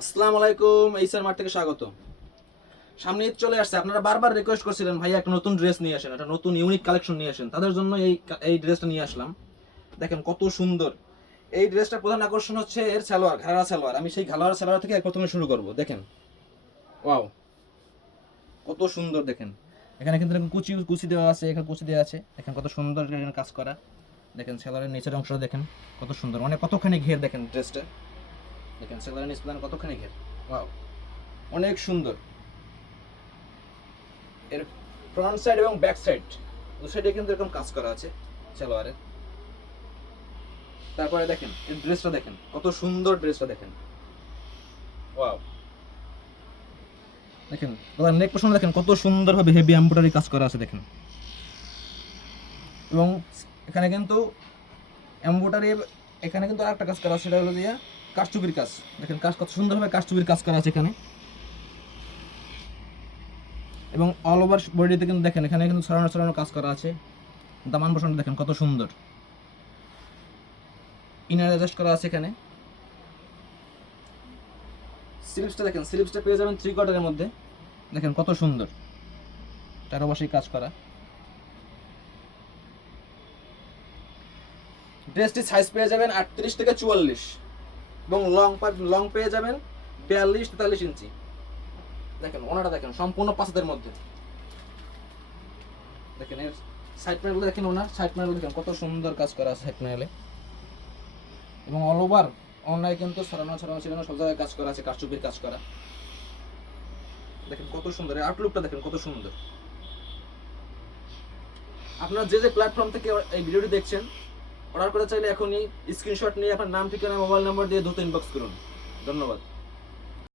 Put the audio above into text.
আসসালামু আলাইকুম, HR mart থেকে স্বাগত। সামনে ঈদ চলে আসছে, আপনারা বারবার রিকোয়েস্ট করছিলেন ভাইয়া একটা নতুন ড্রেস নিয়ে আসেন, একটা নতুন ইউনিক কালেকশন নিয়ে আসেন। তাদের জন্য এই ড্রেসটা নিয়ে আসলাম। দেখেন কত সুন্দর এই ড্রেসটার প্রধান আকর্ষণ হচ্ছে এর সালোয়ার, ঘাড়া সালোয়ার। আমি সেই ঘাড়া সালোয়ার থেকে প্রথমে শুরু করব। দেখেন ওয়াও, কত সুন্দর দেখেন। এখানে কিন্তু এরকম কুচি কুচি দেওয়া আছে, এখানে কুচি দেওয়া আছে। দেখেন কত সুন্দর এখানে কাজ করা। দেখেন সালোয়ারের নিচের অংশটা দেখেন কত সুন্দর, মানে কতখানি ঘের দেখেন ড্রেসটা। দেখেন সালোয়ারের নিচে কতখানি ঘের, ওয়াও অনেক সুন্দর। এর ফ্রন্ট সাইড এবং ব্যাক সাইড দু সাইডে কিন্তু এরকম কাজ করা আছে সালোয়ারের। তারপরে দেখেন এই ড্রেসটা দেখেন কত সুন্দর, ড্রেসটা দেখেন ওয়াও। দেখেন গলার নেক পোর্শনে দেখেন কত সুন্দরভাবে হেভি এমব্রয়ডারি কাজ করা আছে দেখেন। এবং এখানে কিন্তু এমব্রয়ডারি, এখানে কিন্তু আরেকটা কাজ করা আছে, সেটা হলো দিয়ে কারচুপির কাজ। দেখেন কাজ কত সুন্দরভাবে কারচুপির কাজ করা আছে এখানে। এবং অল ওভার বডিতে কিন্তু দেখেন এখানে কিন্তু ছড়ানো ছড়ানো কাজ করা আছে। দামান পোর্শনটা দেখেন কত সুন্দর, ইনার অ্যাডজাস্ট করা আছে এখানে। স্লিভসটা দেখেন, স্লিভসটা পেয়ে যাবেন 3/4 মধ্যে। দেখেন কত সুন্দর, চারো পাশেই কাজ করা। ড্রেসটি সাইজ পেয়ে যাবেন 38 থেকে 44 এবং লং পেয়ে যাবেন 42-43 ইঞ্চি। দেখেন ওনাটা দেখেন সম্পূর্ণ পাঁচাদের মধ্যে। দেখেন এর সাইড প্যানেল দেখেন, ওনার সাইড প্যানেল দেখেন কত সুন্দর কাজ করা আছে সাইড প্যানেলে। এবং অল ওভার অনলাইন কিন্তু ছড়ানো ছড়ানো ছিল, সব জায়গায় কাজ করা আছে, কারচুপির কাজ করা। দেখেন কত সুন্দর, এই আউটলুকটা দেখেন কত সুন্দর। আপনারা যে যে প্ল্যাটফর্ম থেকে এই ভিডিওটি দেখছেন, অর্ডার করতে চাইলে এখনই স্ক্রিনশট নিয়ে আপনার নাম, ঠিকানা, মোবাইল নাম্বার দিয়ে দ্রুত ইনবক্স করুন। ধন্যবাদ।